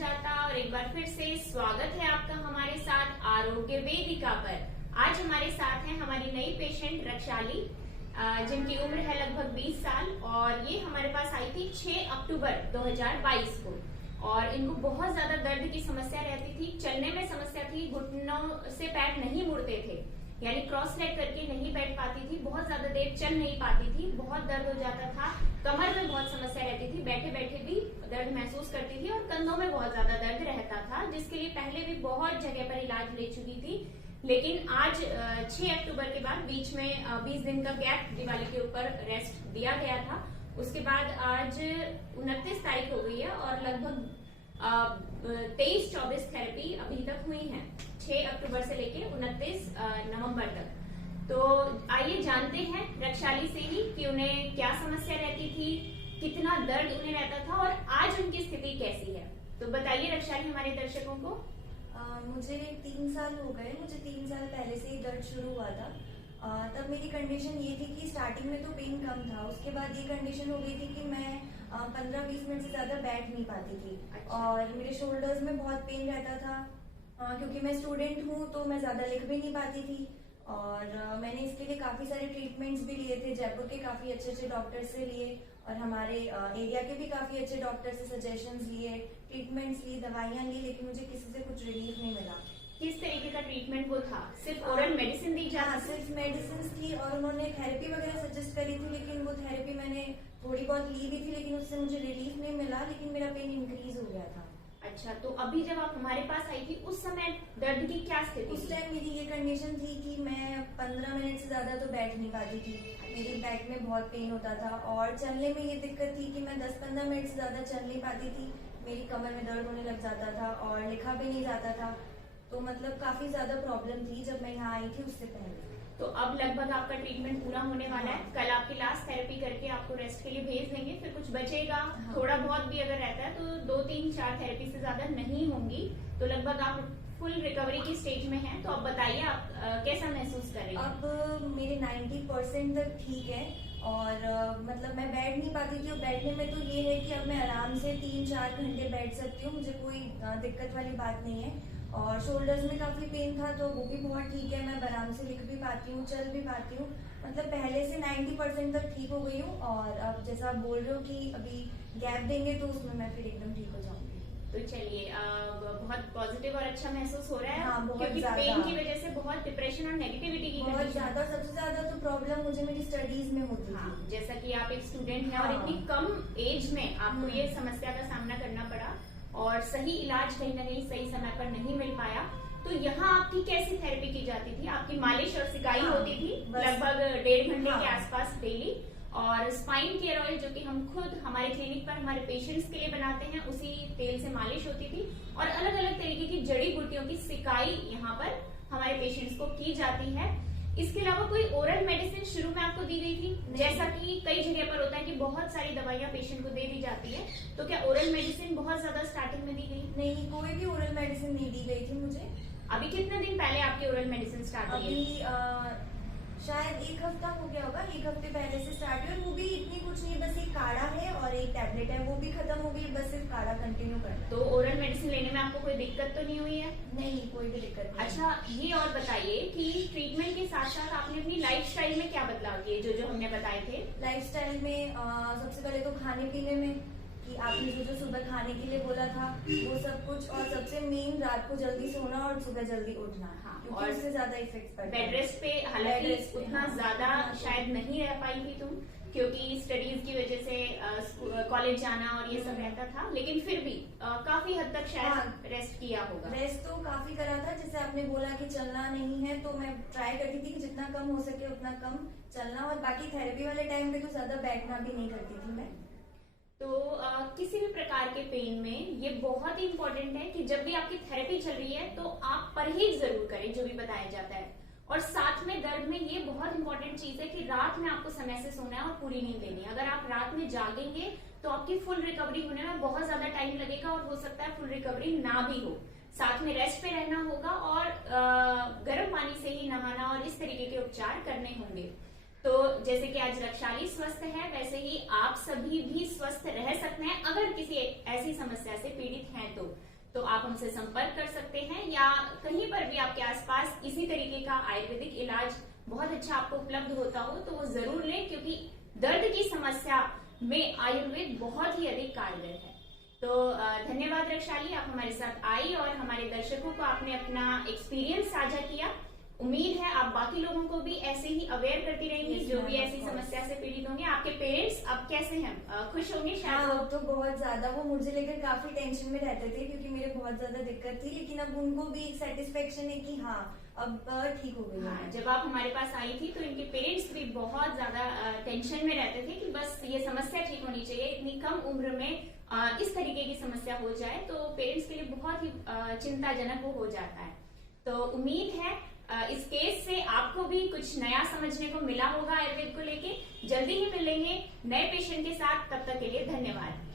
सुजाता और एक बार फिर से स्वागत है आपका हमारे साथ आरोग्य वेदिका पर। आज हमारे साथ हैं हमारी नई पेशेंट रक्षाली, जिनकी उम्र है लगभग 20 साल और ये हमारे पास आई थी 6 अक्टूबर 2022 को। और इनको बहुत ज्यादा दर्द की समस्या रहती थी, चलने में समस्या थी, घुटनों से पैर नहीं मुड़ते थे, यानी क्रॉस लेग करके नहीं बैठ पाती थी, बहुत ज्यादा देर चल नहीं पाती थी, बहुत दर्द हो जाता था, कमर में बहुत समस्या रहती थी, बैठे बैठे भी दर्द महसूस करती थी और कंधों में बहुत ज्यादा दर्द रहता था, जिसके लिए पहले भी बहुत जगह पर इलाज ले चुकी थी। लेकिन आज 6 अक्टूबर के बाद बीच में 20 दिन का गैप दिवाली के ऊपर रेस्ट दिया गया था। उसके बाद आज 29 तारीख हो गई है और लगभग 23-24 थेरेपी अभी तक हुई है, 6 अक्टूबर से लेके 29 नवंबर तक। तो आइए जानते हैं रक्षाली से ही कि उन्हें क्या समस्या रहती थी, कितना दर्द उन्हें रहता था और आज उनकी स्थिति कैसी है। तो बताइए रक्षाली हमारे दर्शकों को। मुझे 3 साल हो गए, मुझे 3 साल पहले से ही दर्द शुरू हुआ था। तब मेरी कंडीशन ये थी कि स्टार्टिंग में तो पेन कम था, उसके बाद ये कंडीशन हो गई थी कि मैं 15-20 मिनट से ज्यादा बैठ नहीं पाती थी। अच्छा। और मेरे शोल्डर्स में बहुत पेन रहता था, क्योंकि मैं स्टूडेंट हूँ तो मैं ज्यादा लिख भी नहीं पाती थी। और मैंने इसके लिए काफी सारे ट्रीटमेंट्स भी लिए थे, जयपुर के काफी अच्छे अच्छे डॉक्टर से लिए और हमारे एरिया के भी काफी अच्छे डॉक्टर से सजेशंस लिए, ट्रीटमेंट्स लिए, दवाइयाँ ली, लेकिन मुझे किसी से कुछ रिलीफ नहीं मिला। किस तरीके का ट्रीटमेंट वो था? सिर्फ ओरल मेडिसिन दी जाती? हाँ, सिर्फ मेडिसिन थी और उन्होंने थेरेपी वगैरह सजेस्ट करी थी, लेकिन वो थेरेपी मैंने थोड़ी बहुत ली भी थी, लेकिन उससे मुझे रिलीफ नहीं मिला, लेकिन मेरा पेन इंक्रीज हो गया था। अच्छा, तो अभी जब आप हमारे पास आई थी उस समय दर्द की क्या स्थिति उस थी? टाइम मेरी ये कंडीशन थी कि मैं 15 मिनट से ज्यादा तो बैठ नहीं पाती थी, मेरी बैक में बहुत पेन होता था और चलने में ये दिक्कत थी कि मैं 10-15 मिनट से ज्यादा चल नहीं पाती थी, मेरी कमर में दर्द होने लग जाता था और लिखा भी नहीं जाता था। तो मतलब काफी ज्यादा प्रॉब्लम थी जब मैं यहाँ आई थी उससे पहले। तो अब लगभग आपका ट्रीटमेंट पूरा होने वाला है, कल आपकी लास्ट थेरेपी करके आपको रेस्ट के लिए भेज देंगे, फिर कुछ बचेगा। हाँ। थोड़ा बहुत भी अगर रहता है तो 2-3-4 थेरेपी से ज्यादा नहीं होंगी, तो लगभग आप फुल रिकवरी की स्टेज में हैं। तो अब बताइए आप कैसा महसूस कर रही हैं? अब मेरे 90% तक ठीक है और मतलब मैं बैठ नहीं पाती थी और बैठने में तो ये है कि अब मैं आराम से 3-4 घंटे बैठ सकती हूँ, मुझे कोई दिक्कत वाली बात नहीं है। और शोल्डर्स में काफी पेन था तो वो भी बहुत ठीक है, मैं आराम से लिख भी पाती हूँ, चल भी पाती हूँ, मतलब पहले से 90% तक ठीक हो गई हूँ। और अब जैसा आप बोल रहे हो कि अभी गैप देंगे तो उसमें मैं फिर एकदम ठीक हो जाऊंगी। तो चलिए, बहुत पॉजिटिव और अच्छा महसूस हो रहा है। हाँ, बहुत क्योंकि ज्यादा। पेन की वजह से बहुत डिप्रेशन और नेगेटिविटी की बहुत condition- ज्यादा, सबसे ज्यादा तो प्रॉब्लम मुझे मेरी स्टडीज में होती हाँ, थी। जैसा कि आप एक स्टूडेंट हैं और हाँ। इतनी कम एज में आपको ये समस्या का सामना करना पड़ा और सही इलाज कहीं ना कहीं सही समय पर नहीं मिल पाया। तो यहाँ आपकी कैसी थेरेपी की जाती थी? आपकी मालिश और सिकाई हाँ, होती थी बस। लगभग 1.5 घंटे के हाँ। आसपास डेली, और स्पाइन केयर ऑयल जो कि हम खुद हमारे क्लिनिक पर हमारे पेशेंट्स के लिए बनाते हैं, उसी तेल से मालिश होती थी और अलग अलग तरीके की जड़ी बूटियों की सिकाई यहाँ पर हमारे पेशेंट्स को की जाती है। इसके अलावा कोई ओरल मेडिसिन शुरू में आपको दी गई थी? जैसा कि कई जगह पर होता है कि बहुत सारी दवाइयां पेशेंट को दे दी जाती है, तो क्या ओरल मेडिसिन बहुत ज्यादा स्टार्टिंग में दी गई? नहीं, कोई भी ओरल मेडिसिन नहीं दी गई थी मुझे। अभी कितने दिन पहले आपकी ओरल मेडिसिन स्टार्ट हुई है? अभी शायद 1 हफ्ता हो गया होगा, 1 हफ्ते पहले से स्टार्ट हुई और वो भी इतनी कुछ नहीं, बस एक काढ़ा है और एक टैबलेट है, वो भी खत्म हो गई, बस सिर्फ काढ़ा कंटिन्यू करना है। तो ओरल मेडिसिन लेने में आपको कोई दिक्कत तो नहीं हुई है? नहीं, कोई भी दिक्कत नहीं। अच्छा, ये और बताइए कि ट्रीटमेंट के साथ साथ आपने अपनी लाइफस्टाइल में क्या बदलाव किए, जो जो हमने बताए थे? लाइफस्टाइल में सबसे पहले तो खाने पीने में, कि आपने जो जो सुबह खाने के लिए बोला था वो सब कुछ, और सबसे मेन रात को जल्दी सोना और सुबह जल्दी उठना। हाँ, क्योंकि और उससे ज्यादा इफेक्ट पड़ता बेड है। रेस्ट पे हालांकि बेड रेस्ट पे, उतना हाँ। ज्यादा हाँ, शायद नहीं रह पाई थी तुम, क्योंकि स्टडीज की वजह से कॉलेज जाना और ये सब रहता था, लेकिन फिर भी काफी हद तक शायद हाँ। रेस्ट किया होगा। रेस्ट तो काफी करा था, जैसे आपने बोला कि चलना नहीं है तो मैं ट्राई करती थी कि जितना कम हो सके उतना कम चलना, और बाकी थेरेपी वाले टाइम पे तो ज्यादा बैठना भी नहीं करती थी मैं। तो किसी भी प्रकार के पेन में ये बहुत ही इंपॉर्टेंट है कि जब भी आपकी थेरेपी चल रही है तो आप परहेज जरूर करें जो भी बताया जाता है। और साथ में दर्द में ये बहुत इंपॉर्टेंट चीज है कि रात में आपको समय से सोना है और पूरी नींद लेनी है। अगर आप रात में जागेंगे तो आपकी फुल रिकवरी होने में बहुत ज्यादा टाइम लगेगा और हो सकता है फुल रिकवरी ना भी हो। साथ में रेस्ट पे रहना होगा और गर्म पानी से ही नहाना और इस तरीके के उपचार करने होंगे। तो जैसे कि आज रक्षाली स्वस्थ है, वैसे ही आप सभी भी स्वस्थ रह सकते हैं अगर किसी ऐसी समस्या से पीड़ित हैं तो। तो आप हमसे संपर्क कर सकते हैं, या कहीं पर भी आपके आसपास इसी तरीके का आयुर्वेदिक इलाज बहुत अच्छा आपको उपलब्ध होता हो तो वो जरूर लें, क्योंकि दर्द की समस्या में आयुर्वेद बहुत ही अधिक कारगर है। तो धन्यवाद रक्षाली, आप हमारे साथ आई और हमारे दर्शकों को आपने अपना एक्सपीरियंस साझा किया। उम्मीद है आप बाकी लोगों को भी ऐसे ही अवेयर करती रहेंगी जो भी ऐसी समस्या से पीड़ित होंगे। आपके पेरेंट्स अब कैसे हैं, खुश होंगे शायद? हाँ, तो बहुत ज्यादा वो मुझे लेकर काफी टेंशन में रहते थे क्योंकि मेरे बहुत ज्यादा दिक्कत थी, लेकिन अब उनको भी सेटिस्फेक्शन है कि हाँ अब ठीक हो गई। हाँ, जब आप हमारे पास आई थी तो इनके पेरेंट्स भी बहुत ज्यादा टेंशन में रहते थे कि बस ये समस्या ठीक होनी चाहिए, इतनी कम उम्र में इस तरीके की समस्या हो जाए तो पेरेंट्स के लिए बहुत ही चिंताजनक वो हो जाता है। तो उम्मीद है इस केस से आपको भी कुछ नया समझने को मिला होगा आयुर्वेद को लेके। जल्दी ही मिलेंगे नए पेशेंट के साथ, तब तक के लिए धन्यवाद।